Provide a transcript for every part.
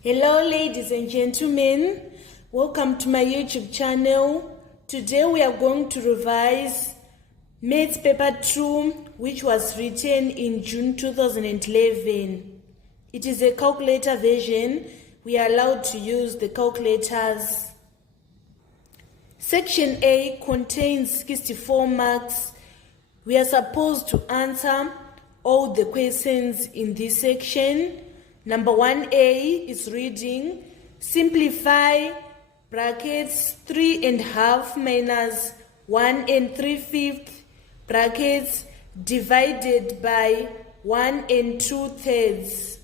Hello ladies and gentlemen, welcome to my YouTube channel. Today we are going to revise Maths Paper 2, which was written in June 2011. It is a calculator version. We are allowed to use the calculators. Section A contains 64 marks. We are supposed to answer all the questions in this section. Number 1A is reading. Simplify brackets 3.5 minus 1 3/5 brackets divided by 1 2/3.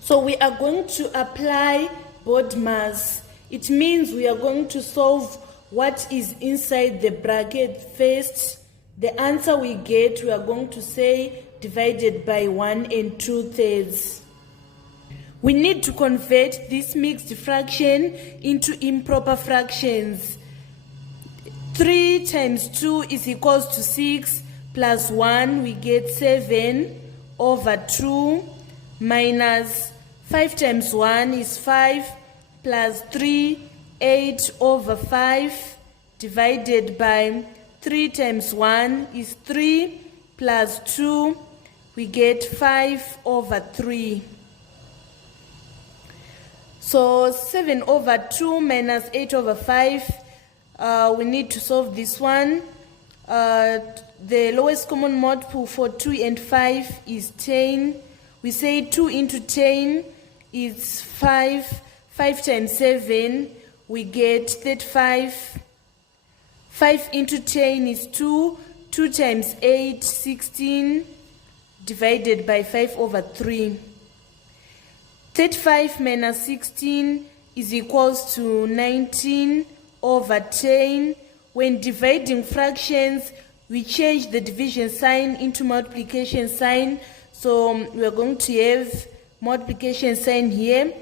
So we are going to apply BODMAS. It means we are going to solve what is inside the bracket first. The answer we get, we are going to say divided by 1 2/3. We need to convert this mixed fraction into improper fractions. 3 times 2 is equals to 6 plus 1, we get 7 over 2 minus 5 times 1 is 5 plus 3, 8 over 5 divided by 3 times 1 is 3 plus 2, we get 5 over 3. So 7 over 2 minus 8 over 5, we need to solve this one. The lowest common multiple for 2 and 5 is 10. We say 2 into 10 is 5. 5 times 7, we get 35. 5 into 10 is 2. 2 times 8, 16, divided by 5 over 3. 35 minus 16 is equals to 19 over 10. When dividing fractions, we change the division sign into multiplication sign. So we are going to have multiplication sign here.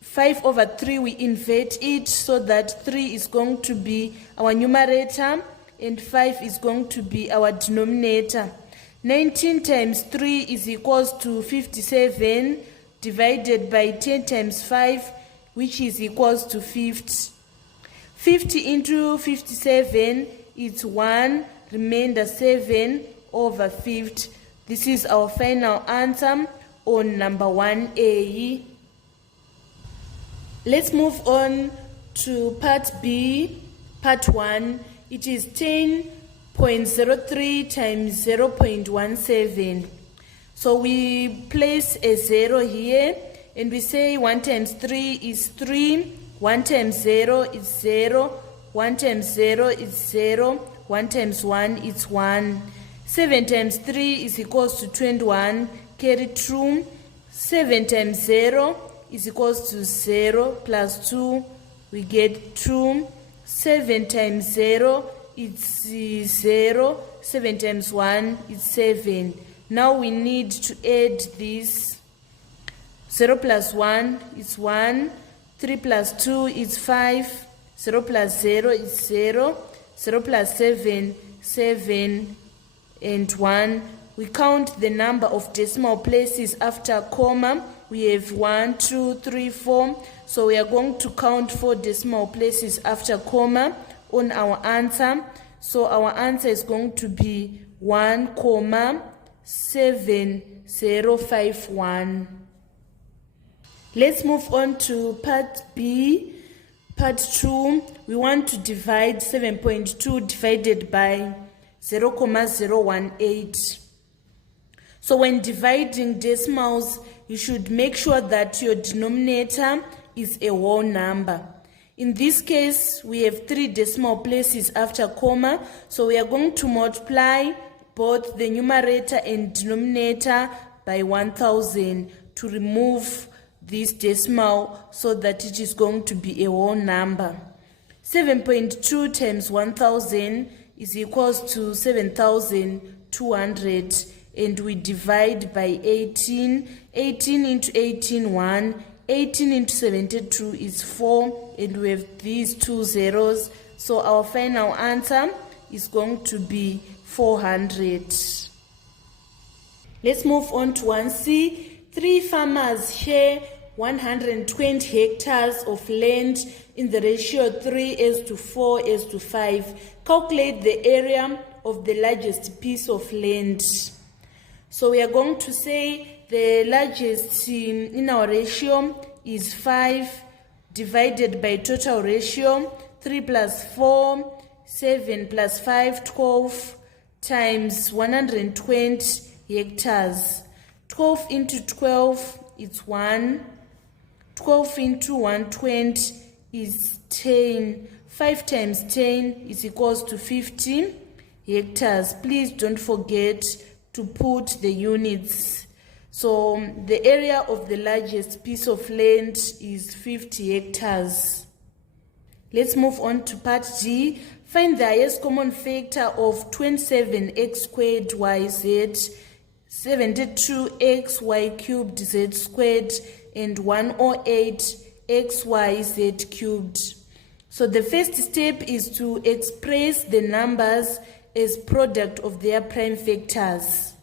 5 over 3, we invert it so that 3 is going to be our numerator and 5 is going to be our denominator. 19 times 3 is equals to 57 divided by 10 times 5, which is equals to 50. 50 into 57 is 1, remainder 7 over 50. This is our final answer on number 1A. Let's move on to part B, part 1. It is 10.03 times 0.17. So we place a 0 here and we say 1 times 3 is 3, 1 times 0 is 0, 1 times 0 is 0, 1 times 1 is 1. 7 times 3 is equals to 21, carry through. 7 times 0 is equals to 0 plus 2, we get 2. 7 times 0 is 0, 7 times 1 is 7. Now we need to add this. 0 plus 1 is 1, 3 plus 2 is 5, 0 plus 0 is 0, 0 plus 7, 7, and 1. We count the number of decimal places after comma. We have 1, 2, 3, 4. So we are going to count 4 decimal places after comma on our answer. So our answer is going to be 1,7051. Let's move on to part B, part 2. We want to divide 7.2 divided by 0,018. So when dividing decimals, you should make sure that your denominator is a whole number. In this case, we have 3 decimal places after comma, so we are going to multiply both the numerator and denominator by 1000 to remove this decimal so that it is going to be a whole number. 7.2 times 1000 is equals to 7200, and we divide by 18. 18 into 18, 1. 18 into 72 is 4, and we have these 2 zeros. So our final answer is going to be 400. Let's move on to 1C. 3 farmers share 120 hectares of land in the ratio 3:4:5. Calculate the area of the largest piece of land. So we are going to say the largest in our ratio is 5 divided by total ratio 3 plus 4, 7 plus 5, 12 times 120 hectares. 12 into 12 is 1. 12 into 120 is 10. 5 times 10 is equals to 50 hectares. Please don't forget to put the units. So the area of the largest piece of land is 50 hectares. Let's move on to part G. Find the highest common factor of 27x squared yz, 72xy cubed z squared, and 108xyz cubed. So the first step is to express the numbers as product of their prime factors.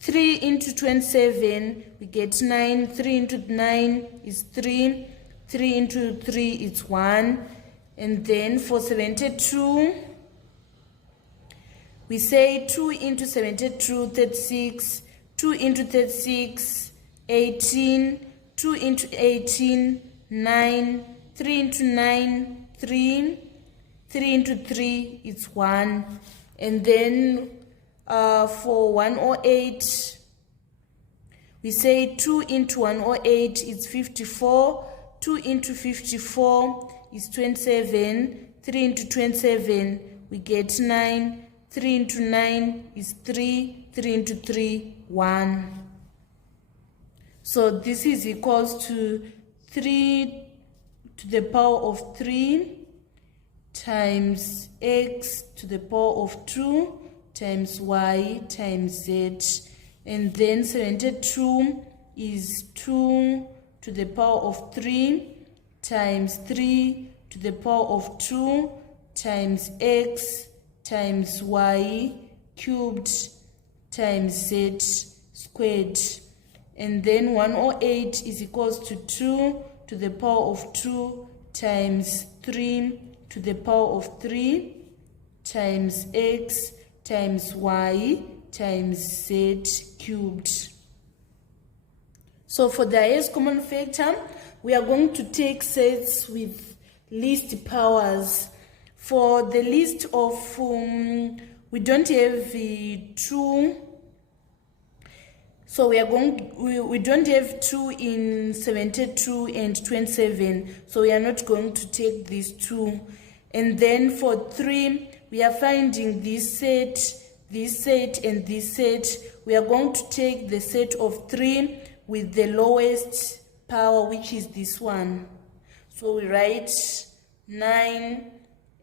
3 into 27, we get 9. 3 into 9 is 3. 3 into 3 is 1. And then for 72, we say 2 into 72, 36. 2 into 36, 18. 2 into 18, 9. 3 into 9, 3. 3 into 3 is 1. And then for 108, we say 2 into 108 is 54. 2 into 54 is 27. 3 into 27, we get 9. 3 into 9 is 3. 3 into 3, 1. So this is equals to 3 to the power of 3 times x to the power of 2 times y times z. And then 72 is 2 to the power of 3 times 3 to the power of 2 times x times y cubed times z squared. And then 108 is equals to 2 to the power of 2 times 3 to the power of 3 times x times y times z cubed. So for the highest common factor, we are going to take sets with least powers. For the list of, we don't have 2. So we don't have 2 in 72 and 27. So we are not going to take these 2. And then for 3, we are finding this set, and this set. We are going to take the set of 3 with the lowest power, which is this one. So we write 9.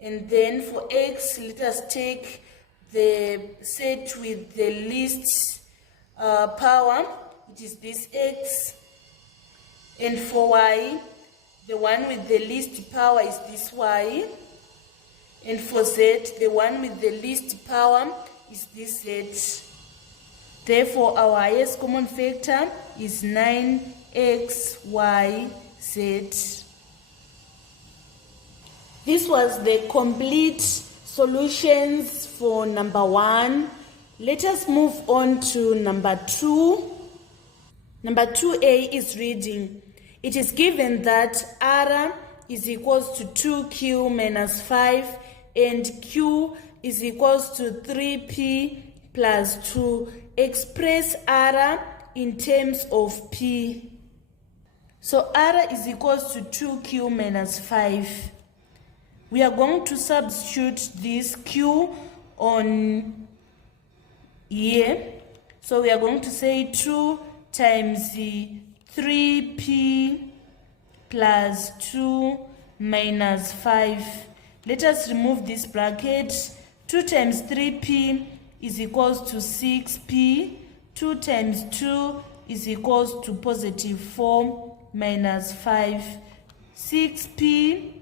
And then for x, let us take the set with the least power, which is this x. And for y, the one with the least power is this y. And for z, the one with the least power is this z. Therefore, our highest common factor is 9xyz. This was the complete solutions for number 1. Let us move on to number 2. Number 2a is reading. It is given that R is equals to 2q minus 5 and q is equals to 3p plus 2. Express R in terms of p. So R is equals to 2q minus 5. We are going to substitute this q on here. So we are going to say 2 times 3p plus 2 minus 5. Let us remove this bracket. 2 times 3p is equals to 6p. 2 times 2 is equals to positive 4 minus 5. 6p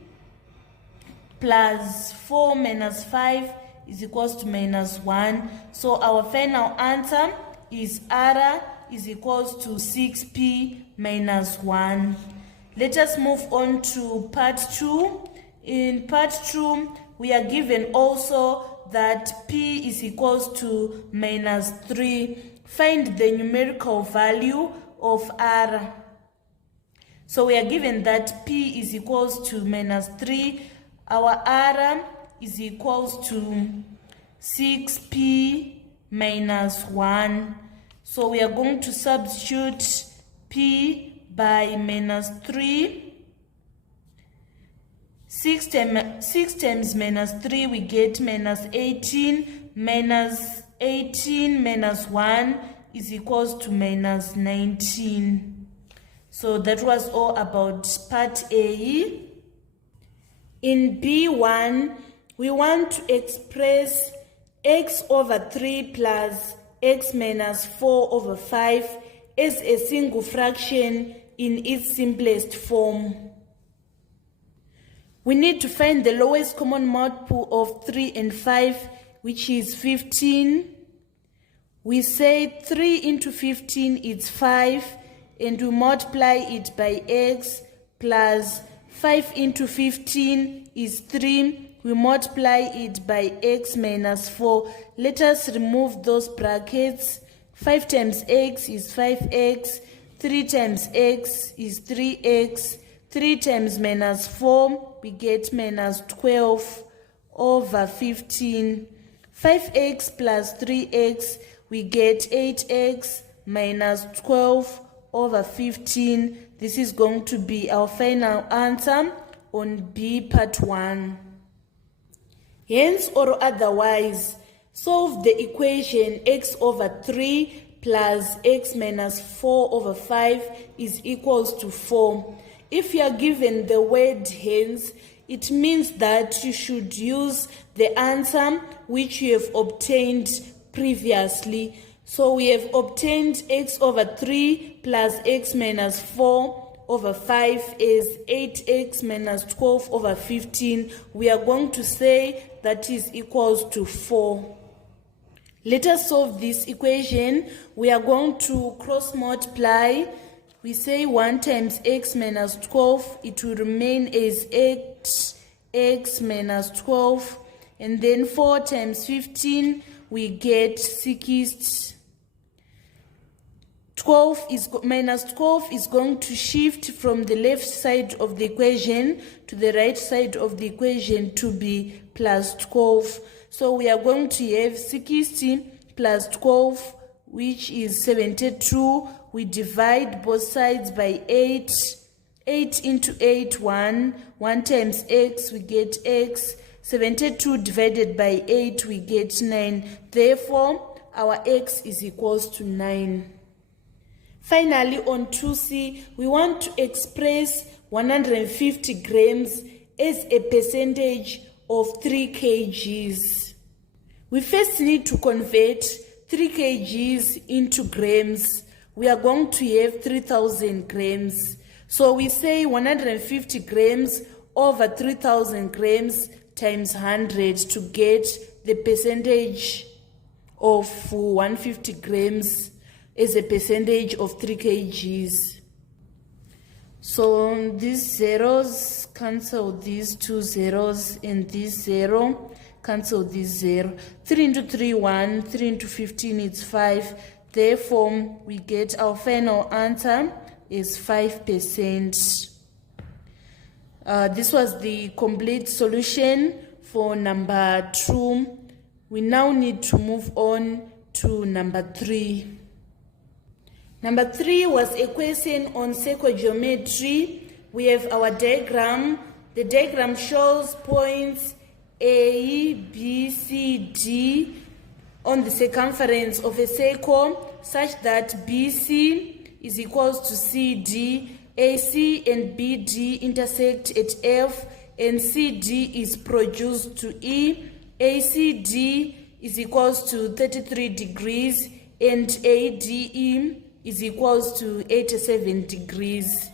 plus 4 minus 5 is equals to minus 1. So our final answer is R is equals to 6p minus 1. Let us move on to part 2. In part 2, we are given also that P is equals to minus 3. Find the numerical value of R. So we are given that P is equals to minus 3. Our R is equals to 6P minus 1. So we are going to substitute P by minus 3. 6 times minus 3, we get minus 18. Minus 18 minus 1 is equals to minus 19. So that was all about part A. In B1, we want to express x over 3 plus x minus 4 over 5 as a single fraction in its simplest form. We need to find the lowest common multiple of 3 and 5, which is 15. We say 3 into 15 is 5, and we multiply it by x, plus 5 into 15 is 3. We multiply it by x minus 4. Let us remove those brackets. 5 times x is 5x. 3 times x is 3x. 3 times minus 4, we get minus 12 over 15. 5x plus 3x, we get 8x minus 12 over 15. This is going to be our final answer on B part 1. Hence or otherwise, solve the equation x over 3 plus x minus 4 over 5 is equals to 4. If you are given the word hence, it means that you should use the answer which you have obtained previously. So we have obtained x over 3 plus x minus 4 over 5 is 8x minus 12 over 15. We are going to say that is equals to 4. Let us solve this equation. We are going to cross multiply. We say 1 times x minus 12, it will remain as 8x minus 12. And then 4 times 15, we get 6. Minus 12 is going to shift from the left side of the equation to the right side of the equation to be plus 12. So we are going to have 60 plus 12, which is 72. We divide both sides by 8. 8 into 8, 1. 1 times x, we get x. 72 divided by 8, we get 9. Therefore, our x is equals to 9. Finally, on 2C, we want to express 150 grams as a percentage of 3 kgs. We first need to convert 3 kgs into grams. We are going to have 3,000 grams. So we say 150 grams over 3,000 grams times 100 to get the percentage of 150 grams as a percentage of 3 kgs. So these zeros cancel these 2 zeros, and this 0 cancel this 0. 3 into 3, 1. 3 into 15 is 5. Therefore, we get our final answer is 5%. This was the complete solution for number 2. We now need to move on to number 3. Number 3 was a question on circumgeometry. We have our diagram. The diagram shows points A, B, C, D on the circumference of a circle such that BC is equals to CD, AC and BD intersect at F, and CD is produced to E. ACD is equals to 33 degrees, and ADE is equals to 87 degrees.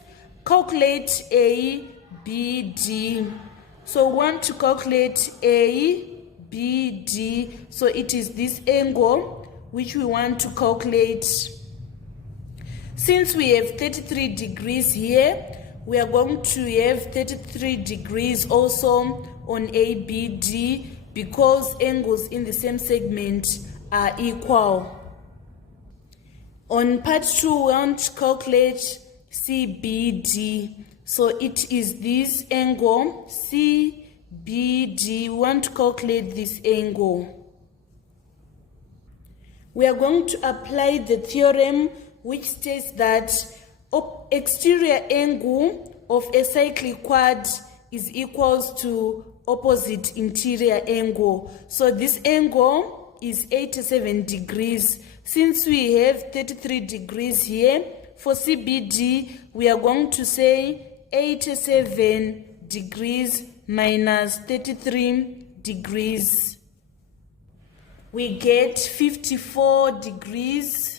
Calculate ABD. So we want to calculate ABD. So it is this angle which we want to calculate. Since we have 33 degrees here, we are going to have 33 degrees also on ABD because angles in the same segment are equal. On part 2, we want to calculate CBD. So it is this angle, CBD. We want to calculate this angle. We are going to apply the theorem which states that exterior angle of a cyclic quad is equals to opposite interior angle. So this angle is 87 degrees. Since we have 33 degrees here, for CBD, we are going to say 87 degrees minus 33 degrees. We get 54 degrees.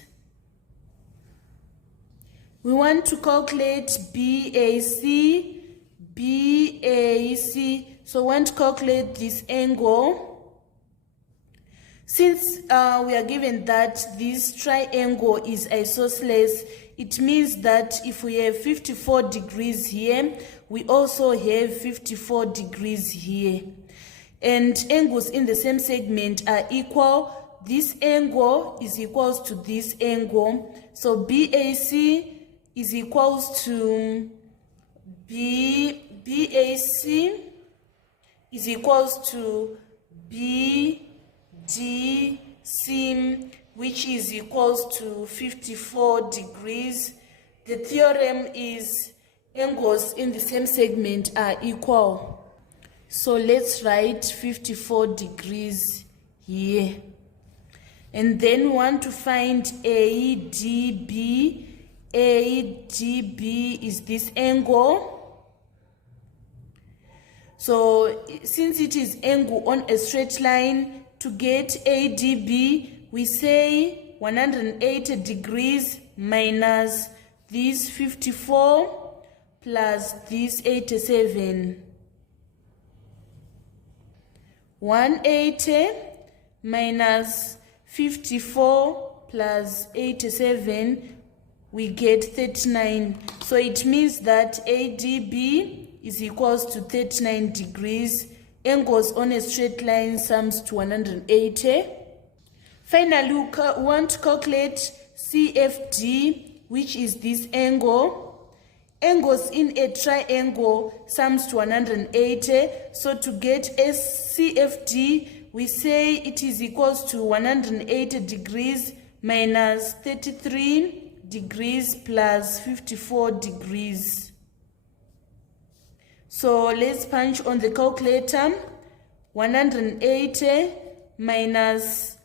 We want to calculate BAC. So we want to calculate this angle. Since we are given that this triangle is isosceles, it means that if we have 54 degrees here, we also have 54 degrees here. And angles in the same segment are equal. This angle is equals to this angle. So BAC is equals to BAC is equals to BDC, which is equals to 54 degrees. The theorem is angles in the same segment are equal. So let's write 54 degrees here. And then we want to find ADB. ADB is this angle. So since it is angle on a straight line, to get ADB, we say 180 degrees minus this 54 plus this 87. 180 minus 54 plus 87, we get 39. So it means that ADB is equals to 39 degrees. Angles on a straight line sums to 180. Finally, we want to calculate CFD, which is this angle. Angles in a triangle sums to 180. So to get CFD, we say it is equals to 180 degrees minus 33 degrees plus 54 degrees. So let's punch on the calculator. 180 minus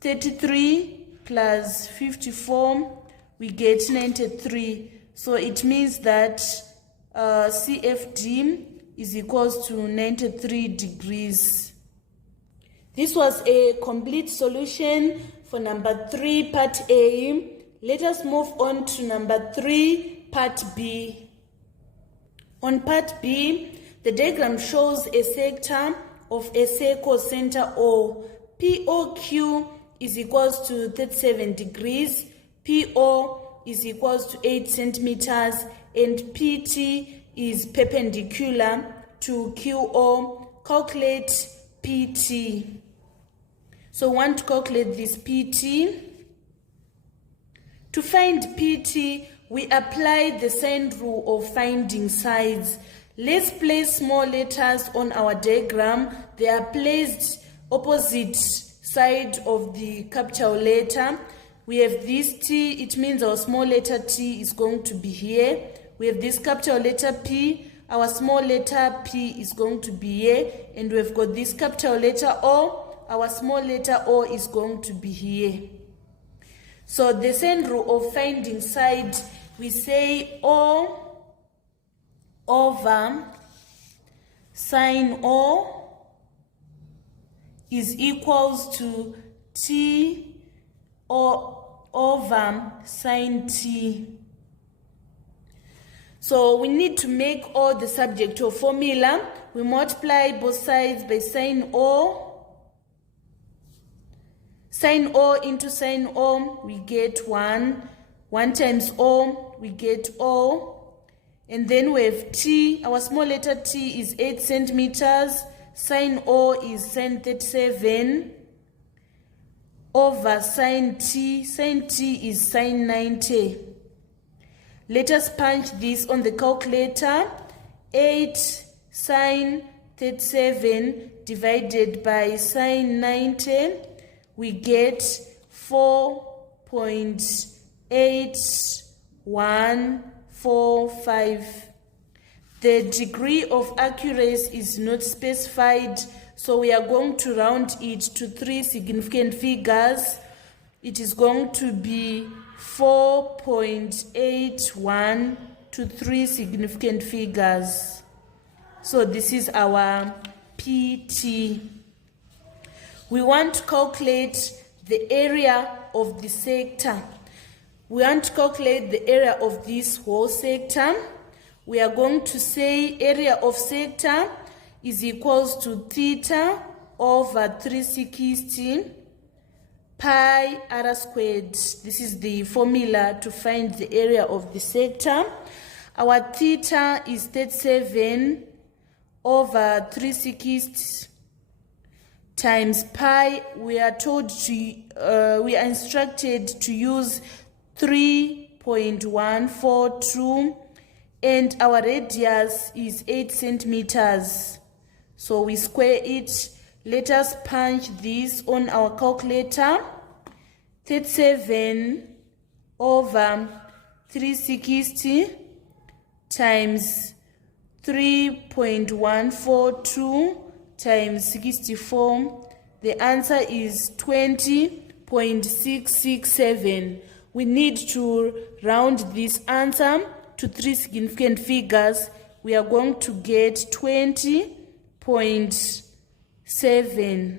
33 plus 54, we get 93. So it means that CFD is equals to 93 degrees. This was a complete solution for number 3, part A. Let us move on to number 3, part B. On part B, the diagram shows a sector of a circle center O. POQ is equals to 37 degrees, PO is equals to 8 centimeters, and PT is perpendicular to QO. Calculate PT. So we want to calculate this PT. To find PT, we apply the sine rule of finding sides. Let's place small letters on our diagram. They are placed opposite side of the capital letter. We have this T, it means our small letter T is going to be here. We have this capital letter P, our small letter P is going to be here. And we've got this capital letter O, our small letter O is going to be here. So the sine rule of finding side, we say O over sine O is equals to T over sine T. So we need to make O the subject of formula. We multiply both sides by sine O. Sine O into sine O, we get 1 1 times O, we get O. And then we have T. Our small letter T is 8 centimeters. Sine O is sine 37 over sine T. Sine T is sine 90. Let us punch this on the calculator. 8 sine 37 divided by sine 90. We get 4.8145. The degree of accuracy is not specified, so we are going to round it to 3 significant figures. It is going to be 4.81 to 3 significant figures. So this is our PT. We want to calculate the area of the sector. We want to calculate the area of this whole sector. We are going to say area of sector is equals to theta over 360 pi r squared. This is the formula to find the area of the sector. Our theta is 37 over 360 times pi. We are told to, we are instructed to use 3.142, and our radius is 8 centimeters. So we square it. Let us punch this on our calculator. 37 over 360 times 3.142 times 64. The answer is 20.667. We need to round this answer to 3 significant figures. We are going to get 20.7.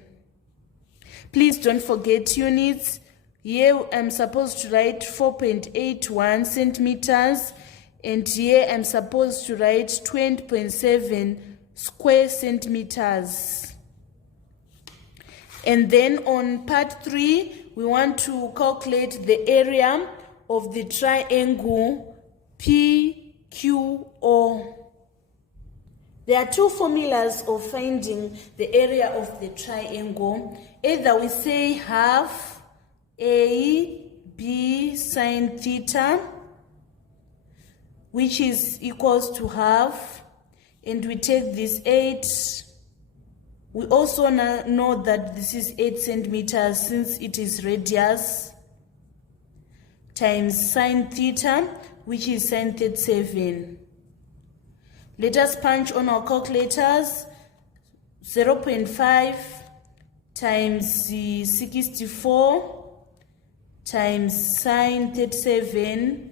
Please don't forget units. Here I'm supposed to write 4.81 centimeters, and here I'm supposed to write 20.7 square centimeters. And then on part 3, we want to calculate the area of the triangle PQO. There are 2 formulas of finding the area of the triangle. Either we say half AB sine theta, which is equals to half, and we take this 8. We also know that this is 8 centimeters since it is radius, times sine theta, which is sine 37. Let us punch on our calculators. 0.5 times 64 times sine 37.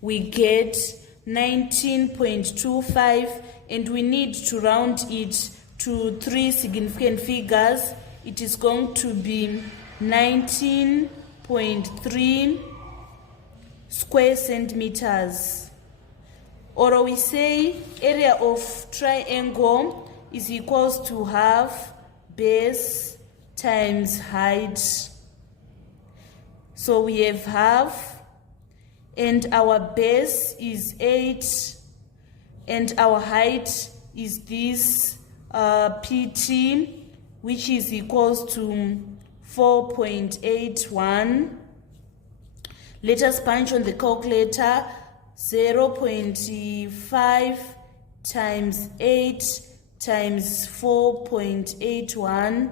We get 19.25, and we need to round it to 3 significant figures. It is going to be 19.3 square centimeters. Or we say area of triangle is equals to half base times height. So we have half, and our base is 8, and our height is this PT, which is equals to 4.81. Let us punch on the calculator. 0.5 times 8 times 4.81.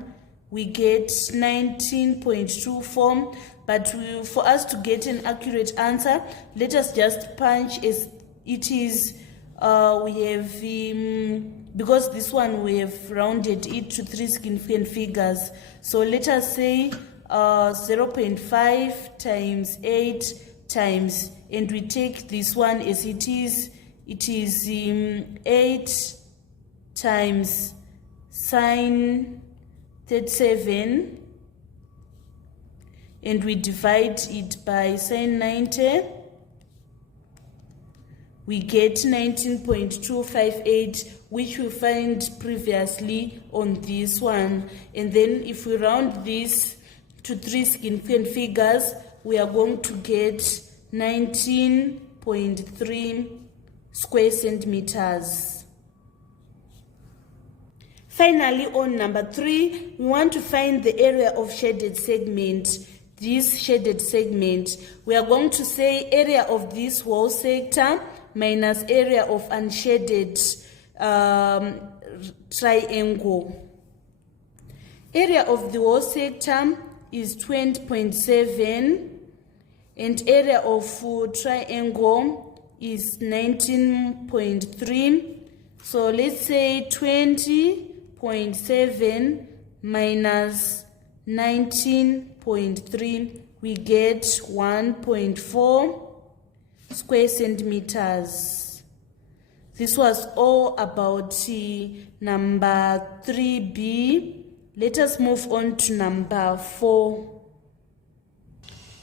We get 19.24. But for us to get an accurate answer, let us just punch as it is. We have, because this one we have rounded it to 3 significant figures. So let us say 0.5 times 8 times, and we take this one as it is. It is 8 times sine 37, and we divide it by sine 90. We get 19.258, which we find previously on this one. And then if we round this to 3 significant figures, we are going to get 19.3 square centimeters. Finally, on number 3, we want to find the area of shaded segment. This shaded segment, we are going to say area of this whole sector minus area of unshaded triangle. Area of the whole sector is 20.7 and area of triangle is 19.3. So let's say 20.7 minus 19.3, we get 1.4 square centimeters. This was all about number 3B. Let us move on to number 4.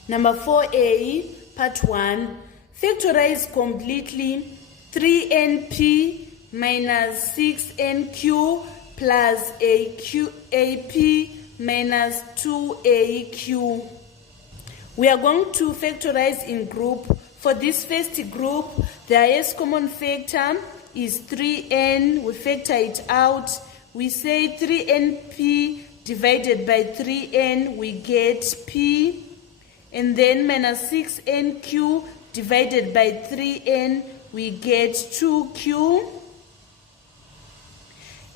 Number 4A, part 1. Factorize completely 3NP minus 6NQ plus AP minus 2AQ. We are going to factorize in group. For this first group, the highest common factor is 3n. We factor it out. We say 3np divided by 3n, we get p. And then minus 6nq divided by 3n, we get 2q.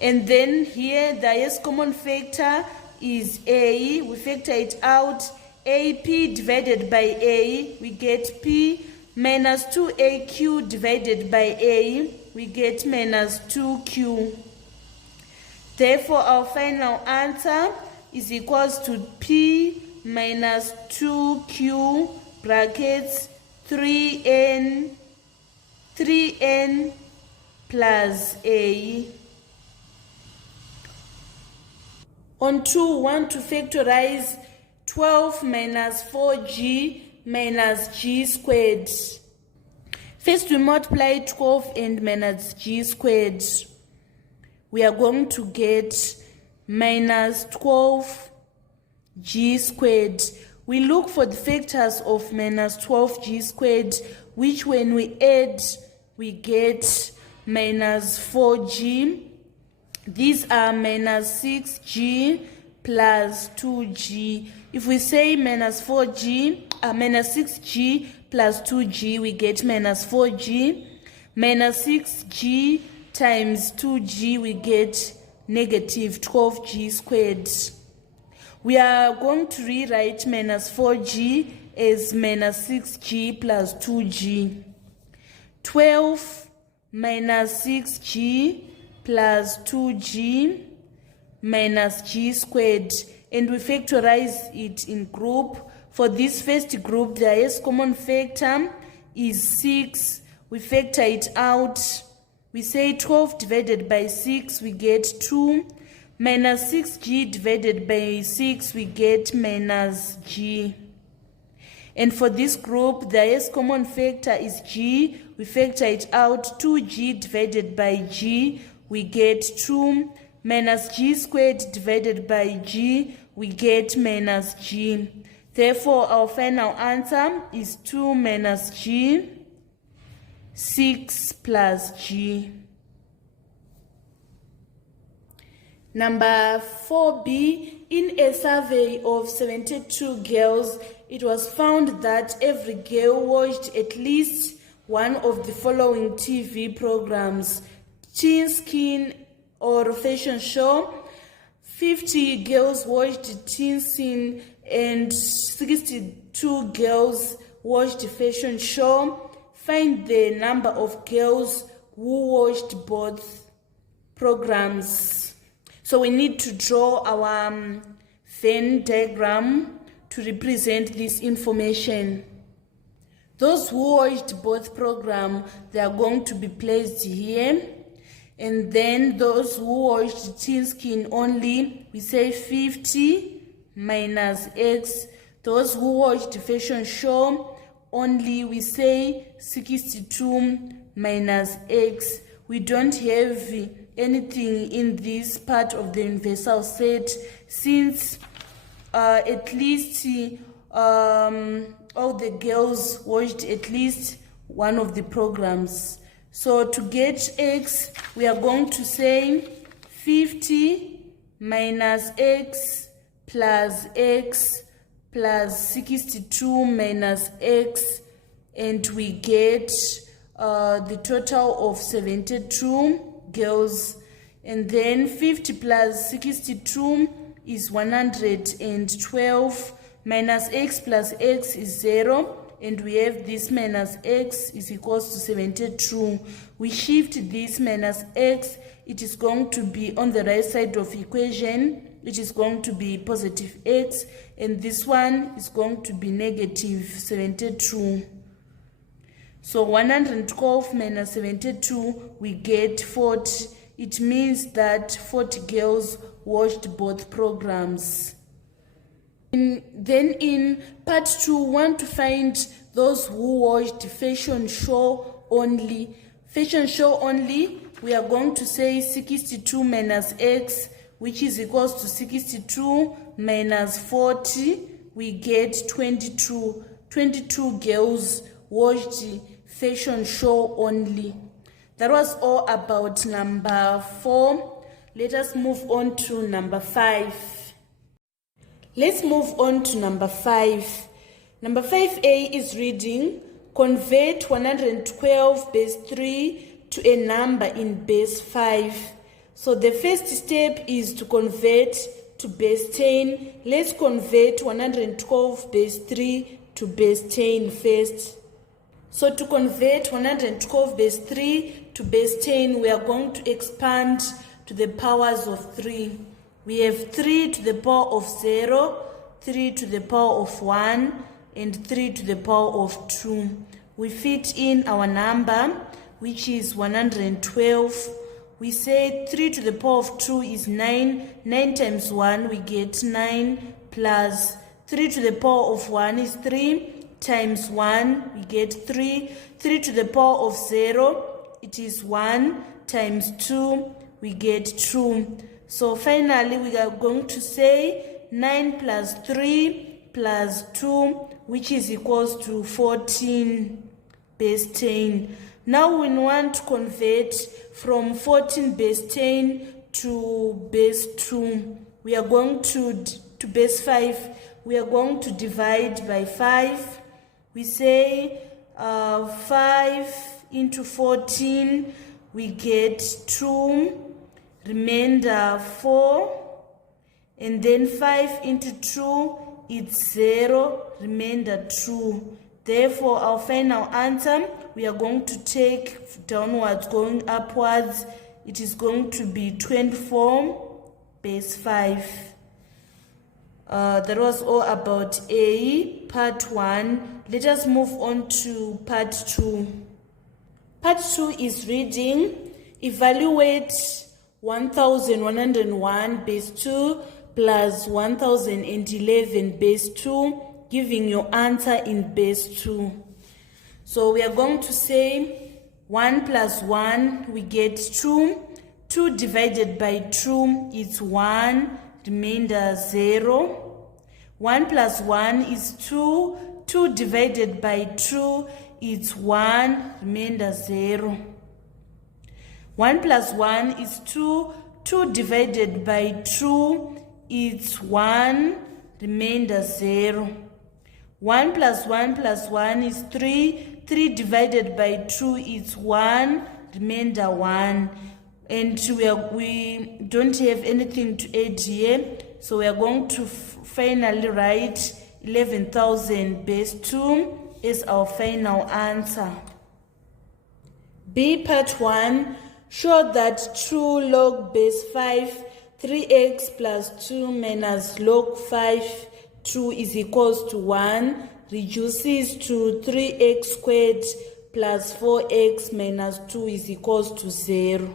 And then here, the highest common factor is a. We factor it out. AP divided by a, we get p. Minus 2aq divided by a, we get minus 2q. Therefore, our final answer is equals to p minus 2q brackets 3n plus a. On 2, we want to factorize 12 minus 4g minus g squared. First, we multiply 12 and minus g squared. We are going to get minus 12g squared. We look for the factors of minus 12g squared, which when we add, we get minus 4g. These are minus 6g plus 2g. If we say minus 6g plus 2g, we get minus 4g. Minus 6g times 2g, we get negative 12g squared. We are going to rewrite minus 4g as minus 6g plus 2g. 12 minus 6g plus 2g minus g squared. And we factorize it in group. For this first group, the highest common factor is 6. We factor it out. We say 12 divided by 6, we get 2. Minus 6g divided by 6, we get minus g. And for this group, the highest common factor is g. We factor it out. 2g divided by g, we get 2. Minus g squared divided by g, we get minus g. Therefore, our final answer is 2 minus g, 6 plus g. Number 4B, in a survey of 72 girls, it was found that every girl watched at least one of the following TV programs: Teen Skin or Fashion Show. 50 girls watched Teen Skin and 62 girls watched Fashion Show. Find the number of girls who watched both programs. So we need to draw our Venn diagram to represent this information. Those who watched both programs, they are going to be placed here. And then those who watched Teen Skin only, we say 50 minus x. Those who watched Fashion Show only, we say 62 minus x. We don't have anything in this part of the universal set, since at least all the girls watched at least one of the programs. So to get x, we are going to say 50 minus x plus 62 minus x, and we get the total of 72 girls. And then 50 plus 62 is 112, minus x plus x is 0, and we have this minus x is equals to 72. We shift this minus x, it is going to be on the right side of equation, it is going to be positive x, and this one is going to be negative 72. So 112 minus 72, we get 40. It means that 40 girls watched both programs. Then in part 2, we want to find those who watched fashion show only. Fashion show only, we are going to say 62 minus x, which is equals to 62 minus 40. We get 22. 22 girls watched fashion show only. That was all about number 4. Let us move on to number 5. Let's move on to number 5. Number 5A is reading, convert 112 base 3 to a number in base 5. So the first step is to convert to base 10. Let's convert 112 base 3 to base 10 first. So to convert 112 base 3 to base 10, we are going to expand to the powers of 3. We have 3 to the power of 0, 3 to the power of 1, and 3 to the power of 2. We fit in our number, which is 112. We say 3 to the power of 2 is 9. 9 times 1, we get 9, plus 3 to the power of 1 is 3. Times 1, we get 3. 3 to the power of 0, it is 1. Times 2, we get 2. So finally, we are going to say 9 plus 3 plus 2, which is equals to 14 base 10. Now we want to convert from 14 base 10 to base 2. We are going to base 5. We are going to divide by 5. We say 5 into 14, we get 2, remainder 4, and then 5 into 2, it's 0, remainder 2. Therefore, our final answer, we are going to take downwards, going upwards. It is going to be 24 base 5. That was all about A, part 1. Let us move on to part 2. Part 2 is reading, evaluate 1101 base 2 plus 1011 base 2, giving your answer in base 2. So we are going to say 1 plus 1, we get 2. 2 divided by 2 is 1, remainder 0. 1 plus 1 is 2. 2 divided by 2 is 1, remainder 0. 1 plus 1 is 2. 2 divided by 2 is 1, remainder 0. 1 plus 1 plus 1 is 3. 3 divided by 2 is 1, remainder 1. And we don't have anything to add here, so we are going to finally write 11,000 base 2 is our final answer. B, part 1, show that true log base 5, 3x plus 2 minus log 5, 2 is equals to 1, reduces to 3x squared plus 4x minus 2 is equals to 0.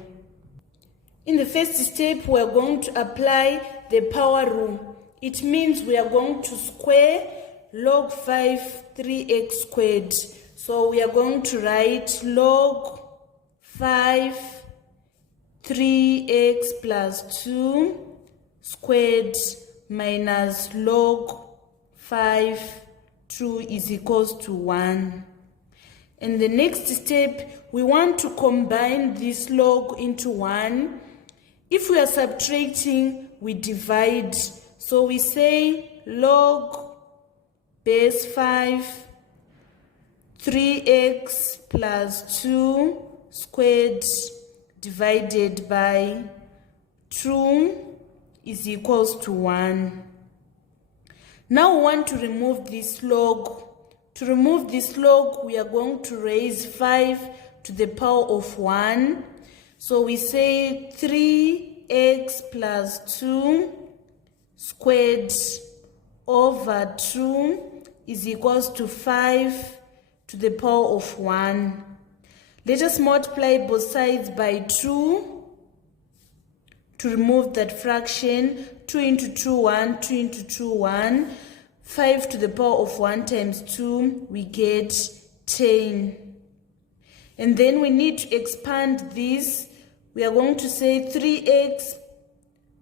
In the first step, we are going to apply the power rule. It means we are going to square log 5 3x squared. So we are going to write log 5 3x plus 2 squared minus log 5 2 is equals to 1. And the next step, we want to combine this log into 1. If we are subtracting, we divide. So we say log base 5 3x plus 2 squared divided by 2 is equals to 1. Now we want to remove this log. To remove this log, we are going to raise 5 to the power of 1. So we say 3x plus 2 squared over 2 is equals to 5 to the power of 1. Let us multiply both sides by 2 to remove that fraction. 2 into 2, 1, 2 into 2, 1. 5 to the power of 1 times 2, we get 10. And then we need to expand this. We are going to say 3x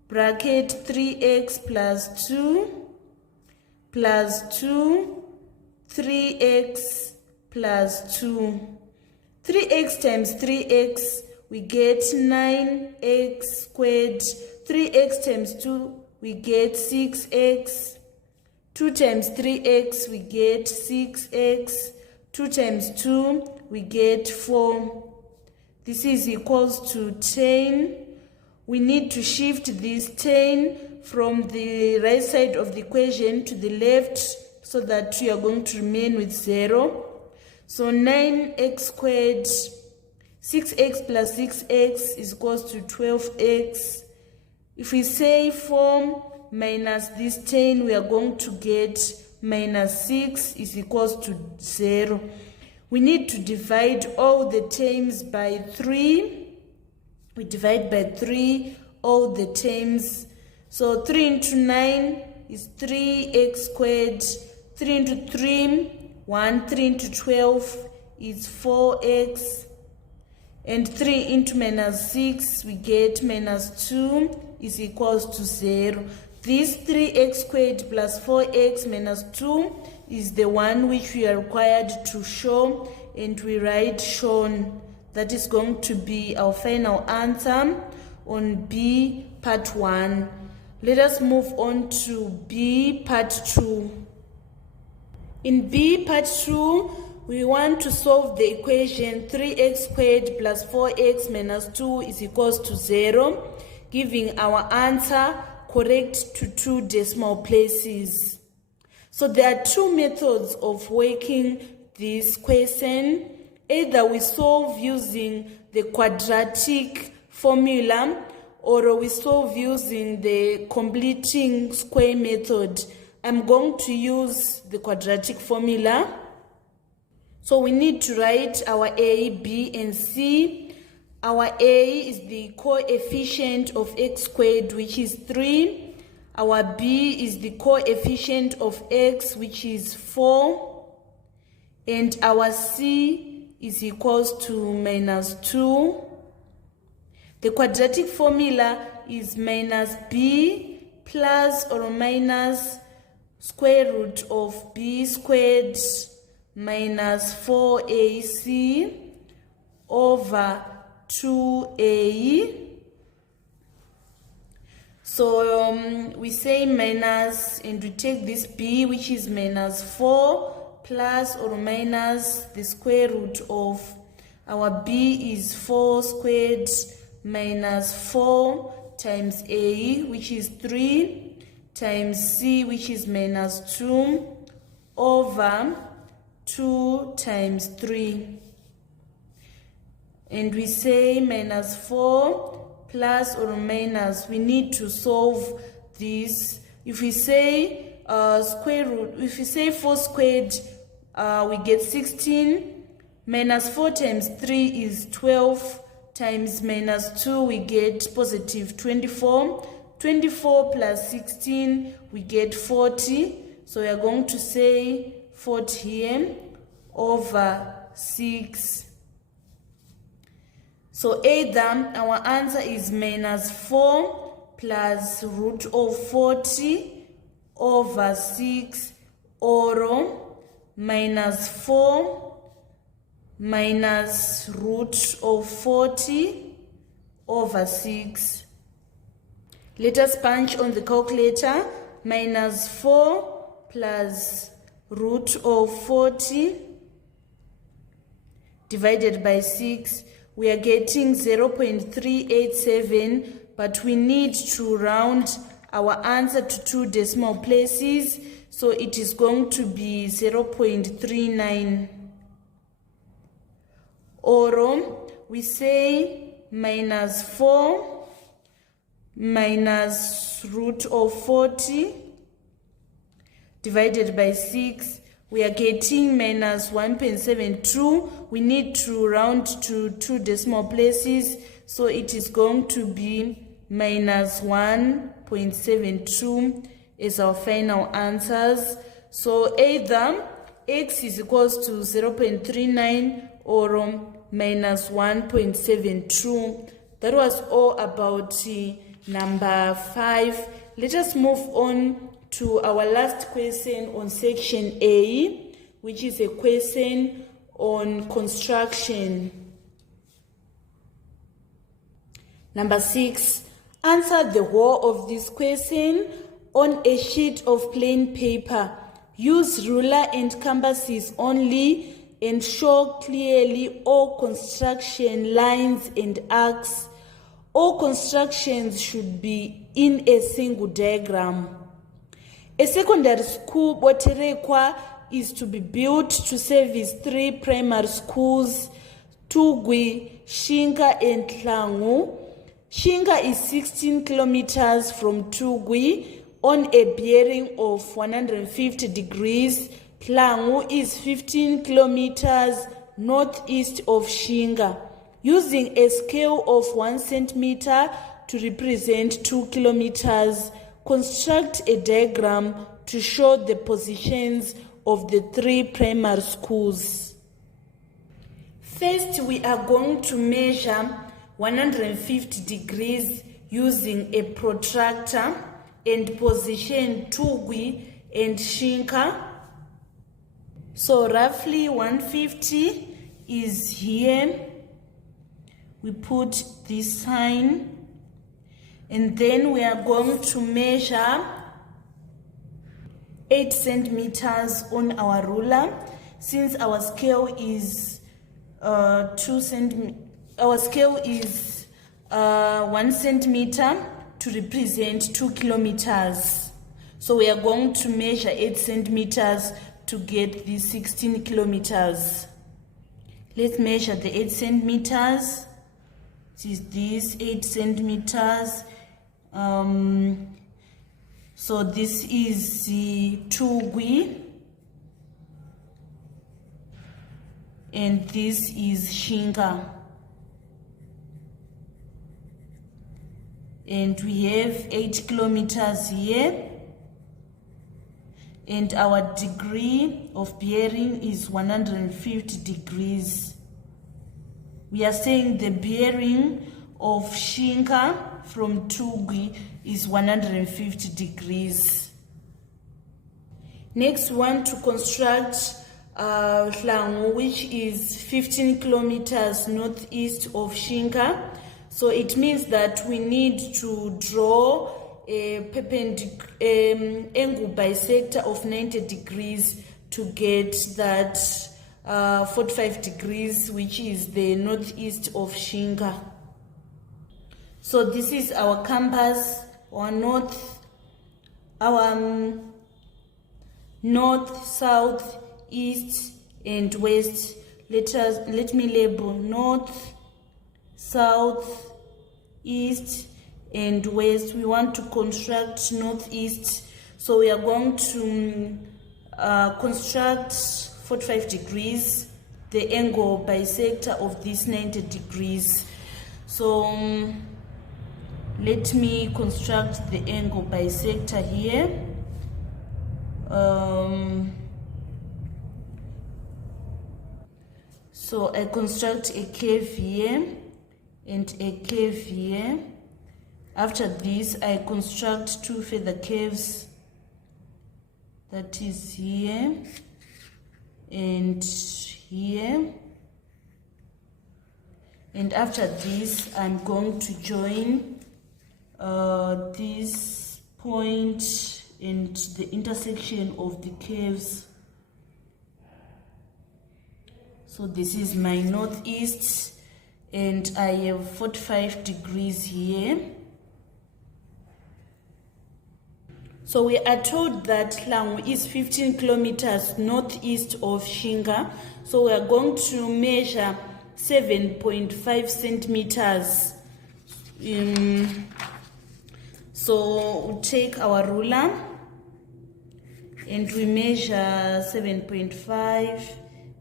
bracket 3x plus 2 plus 2, 3x plus 2. 3x times 3x, we get 9x squared. 3x times 2, we get 6x. 2 times 3x, we get 6x. 2 times 2, we get 4. This is equals to 10. We need to shift this 10 from the right side of the equation to the left so that we are going to remain with 0. So 9x squared, 6x plus 6x is equals to 12x. If we say 4 minus this 10, we are going to get minus 6 is equals to 0. We need to divide all the terms by 3. We divide by 3 all the terms. So 3 into 9 is 3x squared. 3 into 3, 1. 3 into 12 is 4x. And 3 into minus 6, we get minus 2 is equals to 0. This 3x squared plus 4x minus 2 is the one which we are required to show, and we write shown. That is going to be our final answer on B part 1. Let us move on to B part 2. In B part 2, we want to solve the equation 3x squared plus 4x minus 2 is equals to 0, giving our answer correct to 2 decimal places. So there are 2 methods of working this question. Either we solve using the quadratic formula, or we solve using the completing square method. I'm going to use the quadratic formula. So we need to write our A, B, and C. Our A is the coefficient of x squared, which is 3. Our B is the coefficient of x, which is 4. And our C is equals to minus 2. The quadratic formula is minus b plus or minus square root of b squared minus 4ac over 2a. So we say minus, and we take this b, which is minus 4, plus or minus the square root of our b is 4 squared minus 4 times a, which is 3, times c, which is minus 2, over 2 times 3. And we say minus 4 plus or minus, we need to solve this. If we say square root, if we say 4 squared, we get 16. Minus 4 times 3 is 12. Times minus 2, we get positive 24. 24 plus 16, we get 40. So we are going to say 40 here over 6. So either our answer is minus 4 plus root of 40 over 6, or minus 4 minus root of 40 over 6. Let us punch on the calculator. Minus 4 plus root of 40 divided by 6. We are getting 0.387, but we need to round our answer to 2 decimal places, so it is going to be 0.39. Or we say minus 4 minus root of 40 divided by 6. We are getting minus 1.72. We need to round to 2 decimal places, so it is going to be minus 1.72 is our final answers. So either x is equals to 0.39 or minus 1.72. That was all about number 5. Let us move on to our last question on section A, which is a question on construction. Number 6, answer the whole of this question on a sheet of plain paper. Use ruler and compasses only and show clearly all construction lines and arcs. All constructions should be in a single diagram. A secondary school, Boterekwa, is to be built to service 3 primary schools, Tugwi, Shinga, and Tlangu. Shinga is 16 kilometers from Tugwi on a bearing of 150 degrees. Tlangu is 15 kilometers northeast of Shinga. Using a scale of 1 centimeter to represent 2 kilometers, construct a diagram to show the positions of the 3 primary schools. First, we are going to measure 150 degrees using a protractor and position Tugwi and Shinga. So roughly 150 is here. We put this sign, and then we are going to measure 8 centimeters on our ruler. Since our scale is 1 centimeter to represent 2 kilometers. So we are going to measure 8 centimeters to get the 16 kilometers. Let's measure the 8 centimeters. This is this 8 centimeters. So this is the Tugwi, and this is Shinga. And we have 8 kilometers here. And our degree of bearing is 150 degrees. We are saying the bearing of Shinga from Tugwi is 150 degrees. Next, we want to construct Tlangu, which is 15 kilometers northeast of Shinga. So it means that we need to draw a angle bisector of 90 degrees to get that 45 degrees, which is the northeast of Shinga. So this is our compass, our north, south, east, and west. Let me label north, south, east, and west. We want to construct northeast, so we are going to construct 45 degrees, the angle bisector of this 90 degrees. So let me construct the angle bisector here. So I construct a curve here and a curve here. After this, I construct 2 further curves, that is here and here. And after this, I'm going to join this point and the intersection of the curves. So this is my northeast, and I have 45 degrees here. So we are told that Hlangu is 15 kilometers northeast of Shinga. So we are going to measure 7.5 centimeters. So we take our ruler and we measure 7.5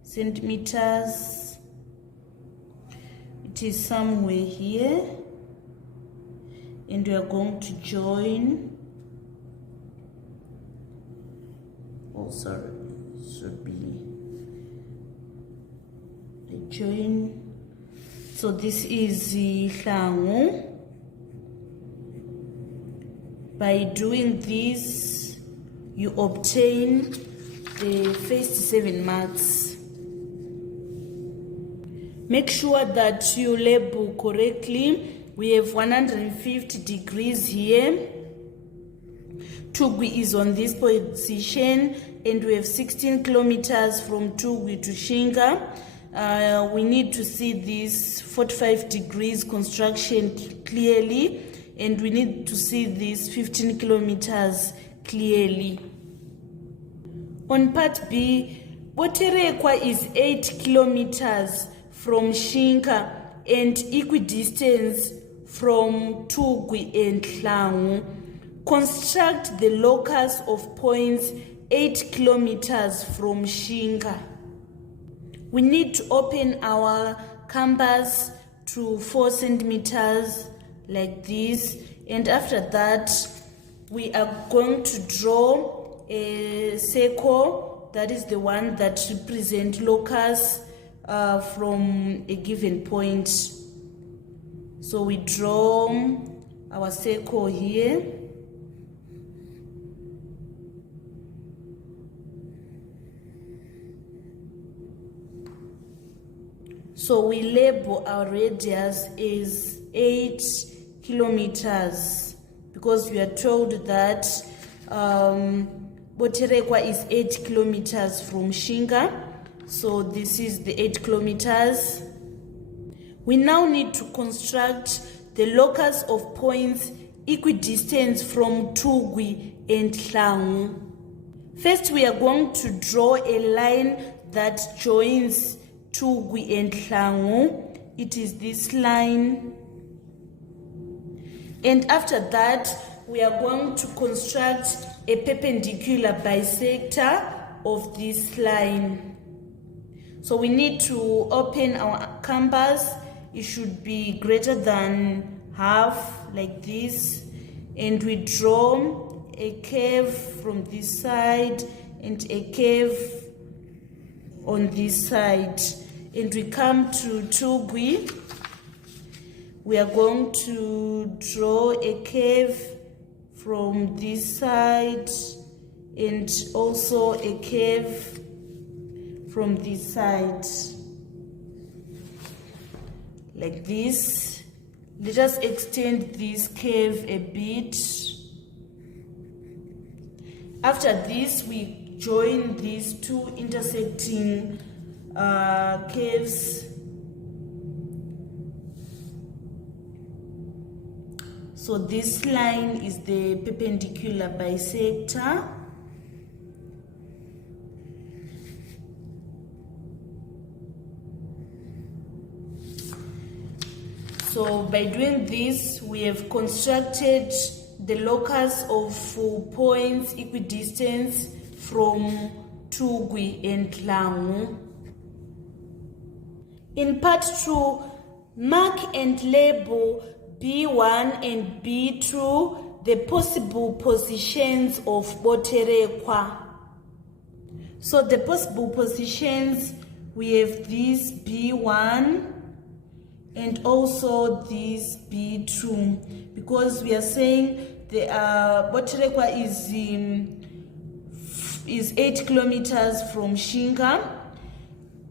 centimeters. It is somewhere here, and we are going to join. Oh, sorry, should be the join. So this is the Hlangu. By doing this, you obtain the first 7 marks. Make sure that you label correctly. We have 150 degrees here. Tugwi is on this position, and we have 16 kilometers from Tugwi to Shinga. We need to see this 45 degrees construction clearly, and we need to see this 15 kilometers clearly. On part B, Boterekwa is 8 kilometers from Shinga and equidistance from Tugwi and Hlangu. Construct the locus of points 8 kilometers from Shinga. We need to open our canvas to 4 centimeters like this, and after that we are going to draw a circle, that is the one that represents locus from a given point. So we draw our circle here. So we label our radius as 8 kilometers because we are told that Boterekwa is 8 kilometers from Shinga. So this is the 8 kilometers. We now need to construct the locus of points equidistant from Tugwi and Hlangu. First, we are going to draw a line that joins Tugwi and Hlangu. It is this line. And after that, we are going to construct a perpendicular bisector of this line. So we need to open our canvas. It should be greater than half, like this. And we draw a curve from this side and a curve on this side. And we come to Tugwi. We are going to draw a curve from this side and also a curve from this side, like this. Let us extend this curve a bit. After this, we join these two intersecting curves. So this line is the perpendicular bisector. So by doing this, we have constructed the locus of 4 points equidistant from Tugwi and Hlangu. In part 2, mark and label B1 and B2 the possible positions of Boterekwa. So the possible positions, we have this B1 and also this B2, because we are saying the Boterekwa is 8 kilometers from Shinga,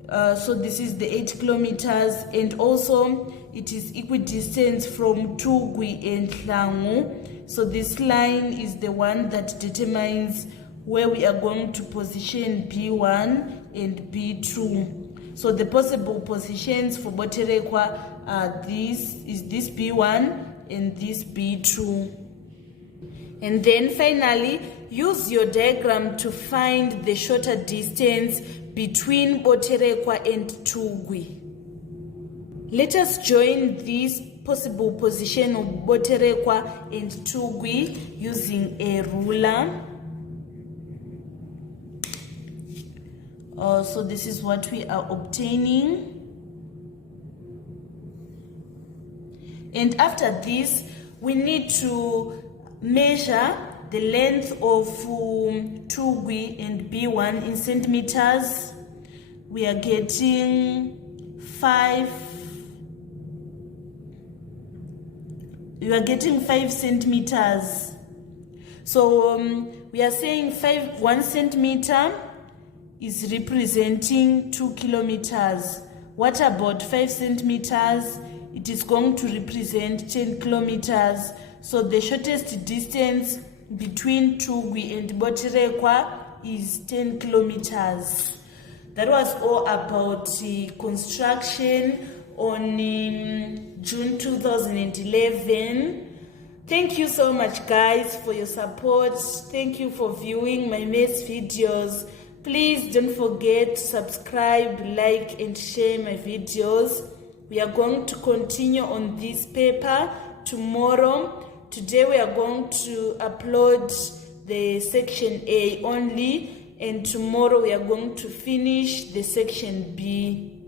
So this is the 8 kilometers, and also it is equidistant from Tugwi and Hlangu. So this line is the one that determines where we are going to position B1 and B2. So the possible positions for Boterekwa are this B1 and this B2. And then finally, use your diagram to find the shorter distance between Boterekwa and Tugwi. Let us join this possible position of Boterekwa and Tugwi using a ruler. So this is what we are obtaining. And after this, we need to measure the length of Tugwi and B1 in centimeters. We are getting 5 centimeters. So we are saying 1 centimeter is representing 2 kilometers. What about 5 centimeters? It is going to represent 10 kilometers. So the shortest distance between Tugwi and Boterekwa is 10 kilometers. That was all about construction on June 2011. Thank you so much, guys, for your support. Thank you for viewing my maths videos. Please don't forget to subscribe, like, and share my videos. We are going to continue on this paper tomorrow. Today we are going to upload the section A only, and tomorrow we are going to finish the section B.